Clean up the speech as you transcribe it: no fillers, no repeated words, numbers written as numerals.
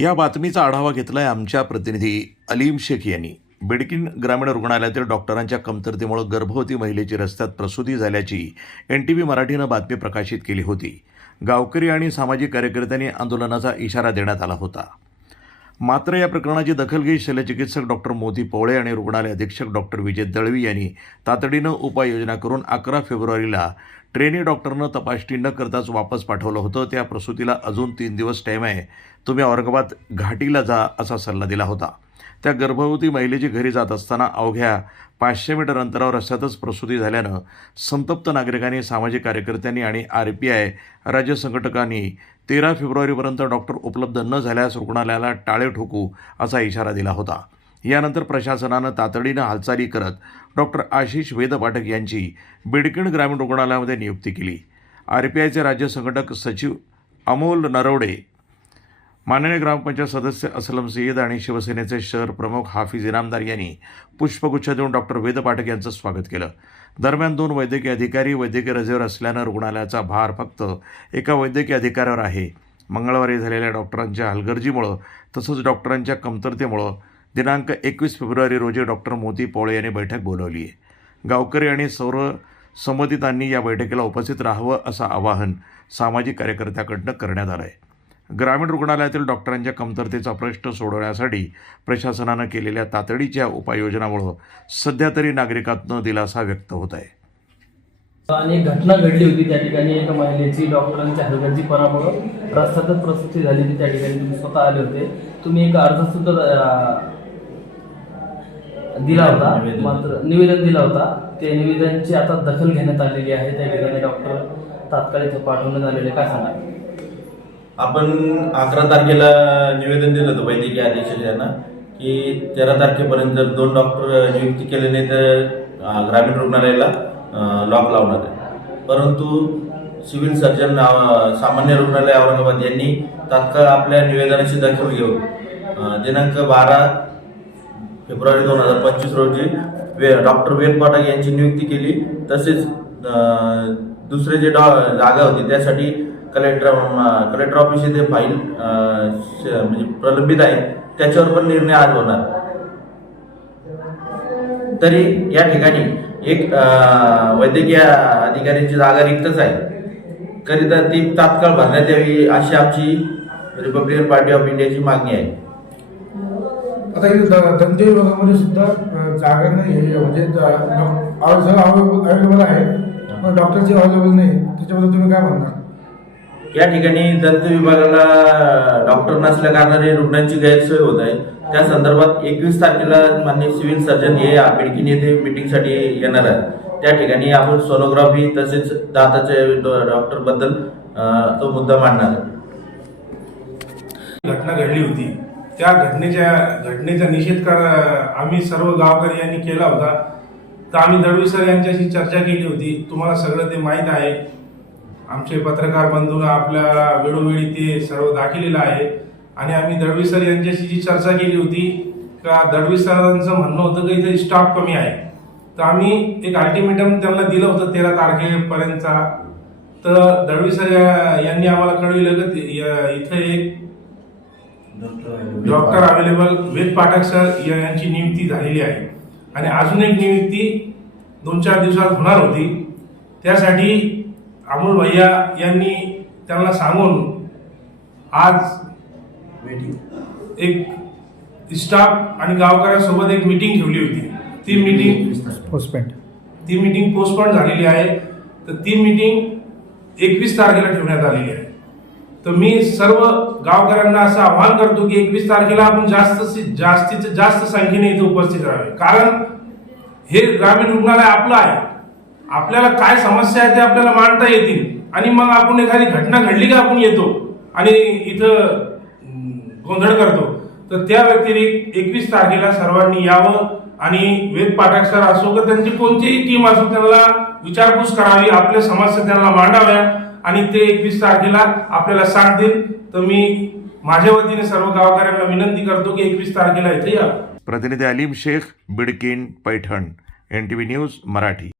या बातमीचा आढावा घेतलाय आमच्या प्रतिनिधी अलीम शेख यांनी। बिडकीन ग्रामीण रुग्णालयातील डॉक्टरांच्या कमतरतेमुळे गर्भवती महिलेची रस्त्यात प्रसूती झाल्याची NTV मराठीनं बातमी प्रकाशित केली होती। गावकरी आणि सामाजिक कार्यकर्त्यांनी आंदोलनाचा इशारा देण्यात आला होता। मात्र या प्रकरणाची दखल घेत शल्यचिकित्सक डॉक्टर मोती पोळे आणि रुग्णालय अधीक्षक डॉक्टर विजय दळवी यांनी तातडीनं उपाययोजना करून 11 फेब्रुवारीला ट्रेनी डॉक्टरनं तपासणी न करताच वापस पाठवलं होतं। त्या प्रसूतीला अजून 3 दिवस टाईम आहे, तुम्ही औरंगाबाद घाटीला जा असा सल्ला दिला होता। त्या गर्भवती महिलेची घरी जात असताना अवघ्या 500 मीटर अंतरावर रस्त्यातच प्रसूती झाल्यानं संतप्त नागरिकांनी, सामाजिक कार्यकर्त्यांनी आणि RPI राज्य संघटकांनी 13 फेब्रुवारीपर्यंत डॉक्टर उपलब्ध न झाल्यास रुग्णालयाला टाळे ठोकू असा इशारा दिला होता। यानंतर प्रशासनानं तातडीनं हालचाली करत डॉक्टर आशिष वेदपाठक यांची बिडकीन ग्रामीण रुग्णालयामध्ये नियुक्ती केली। RPIचे राज्य संघटक सचिव अमोल नरवडे, माननीय ग्रामपंचायत सदस्य असलम सय्यद आणि शिवसेनेचे शहर प्रमुख हाफिज इनामदार यांनी पुष्पगुच्छ देऊन डॉक्टर वेदपाठक यांचं स्वागत केलं। दरम्यान 2 वैद्यकीय अधिकारी वैद्यकीय रजेवर असल्यानं रुग्णालयाचा भार फक्त एका वैद्यकीय अधिकाऱ्यावर आहे। मंगळवारी झालेल्या डॉक्टरांच्या हलगर्जीमुळं तसंच डॉक्टरांच्या कमतरतेमुळं दिनांक 21 फेब्रुवारी रोजी डॉक्टर मोती पोळे यांनी बैठक बोलावली आहे। गावकरी आणि सर्व संबंधितांनी या बैठकीला उपस्थित राहावं असं आवाहन सामाजिक कार्यकर्त्याकडनं करण्यात आलं आहे। ग्रामीण रुग्णालयातील डॉक्टरांच्या कमतरतेचा प्रश्न सोडवण्यासाठी प्रशासनानं केलेल्या तातडीच्या उपाययोजनामुळे सध्या तरी नागरिकांतनं दिलासा व्यक्त होत आहे। आणि एक घटना घडली होती त्या ठिकाणी, एका महिलेची डॉक्टरांच्या हलगर्जीपणामुळे रस्त्यातच प्रसूती झाली होती। त्या ठिकाणी तुम्ही स्वतः आले होते, तुम्ही एक अर्ज सुद्धा दिला होता, मात्र निवेदन दिला होता। ते निवेदनची आता दखल घेण्यात आलेली आहे। त्या ठिकाणी डॉक्टर तात्काळ इथं पाठवण्यात आलेले, काय सांगा? आपण 11 तारखेला निवेदन दिलं होतं वैद्यकीय अधीक्षक यांना की 13 तारखेपर्यंत जर 2 डॉक्टर नियुक्ती केले नाही तर ग्रामीण रुग्णालयाला लॉक लावणार आहे। परंतु सिव्हिल सर्जन सामान्य रुग्णालय औरंगाबाद यांनी तात्काळ आपल्या निवेदनाची दखल घेऊन दिनांक 12 फेब्रुवारी 2025 रोजी डॉक्टर वेदपाठक यांची नियुक्ती केली। तसेच दुसरे जे जागा होती त्यासाठी कलेक्टर ऑफिस येथे फाईल म्हणजे प्रलंबित आहे, त्याच्यावर पण निर्णय आज होणार। तरी या ठिकाणी एक वैद्यकीय अधिकाऱ्याची जागा रिक्तच आहे, करिता ती तात्काळ भरण्यात यावी अशी आमची रिपब्लिकन पार्टी ऑफ इंडियाची मागणी आहे। आता इथे दंत विभागामध्ये सुद्धा जागा नाही आहे, म्हणजे अवेलेबल आहे पण डॉक्टरची अवेलेबल नाही, त्याच्याबद्दल तुम्ही काय म्हणणार? या ठिकाणी दंत विभागाला डॉक्टर नसल्या कारणाने रुग्णांची गैरसोय होत आहे। त्या संदर्भात 21 तारखेला माननीय सिव्हिल सर्जन हे बिडकीन येथे मीटिंगसाठी येणार आहेत। त्या ठिकाणी आपण सोनोग्राफी तसेच दाताचे डॉक्टर बद्दल तो मुद्दा मांडणार आहे। घटना घडली होती, त्या घटनेचा निषेध आम्ही सर्व गावकरी यांनी केला होता। तर आम्ही दळवी सर यांच्याशी चर्चा केली होती, तुम्हाला सगळं ते माहीत आहे। आमचे पत्रकार बंधूंना आपल्या वेळोवेळी ते सर्व दाखिलेलं आहे। आणि आम्ही दळवी सर यांच्याशी जी चर्चा केली होती का दळवी सरांचं म्हणणं होतं की इथे स्टाफ कमी आहे, तर आम्ही एक अल्टिमेटम त्यांना दिलं होतं 13 तारखेपर्यंतचा। तर दळवी सर यांनी आम्हाला कळविलं की इथे एक डॉक्टर अवेलेबल वेदपाठक सर यांची नियुक्ती झालेली आहे आणि अजून एक नियुक्ती 2-4 दिवसात होणार होती। त्यासाठी अमोल भैया यांनी त्यांना सांगून आज एक स्टाफ आणि गावकऱ्यांसोबत एक मीटिंग ठेवली होती। ती मीटिंग पोस्टपोन झालेली आहे। तर ती मीटिंग 21 तारखेला ठेवण्यात आलेली आहे। तर मी सर्व गावकऱ्यांना असं आवाहन करतो की 21 तारखेला आपण जास्तीत जास्त संख्येने इथे उपस्थित राहावे, कारण हे ग्रामीण रुग्णालय आपलं आहे। आपल्याला काय समस्या आहे ते आपल्याला मांडता येतील आणि मग आपण एखादी घटना घडली की आपण येतो आणि इथं गोंधळ करतो। तर त्या व्यतिरिक्त 21 तारखेला सर्वांनी यावं आणि वेदपाठक सर असो की त्यांची कोणतीही टीम असो त्यांना विचारपूस करावी, आपल्या समस्या त्यांना मांडाव्या आणि ते 21 तारखेला आपल्याला साथ देईल। तर मी माझ्या वतीने सर्व गावकऱ्यांना विनंती करतो की 21 तारखेला इथे या। प्रतिनिधी अलीम शेख, बिडकीन, पैठण, NTV न्यूज मराठी।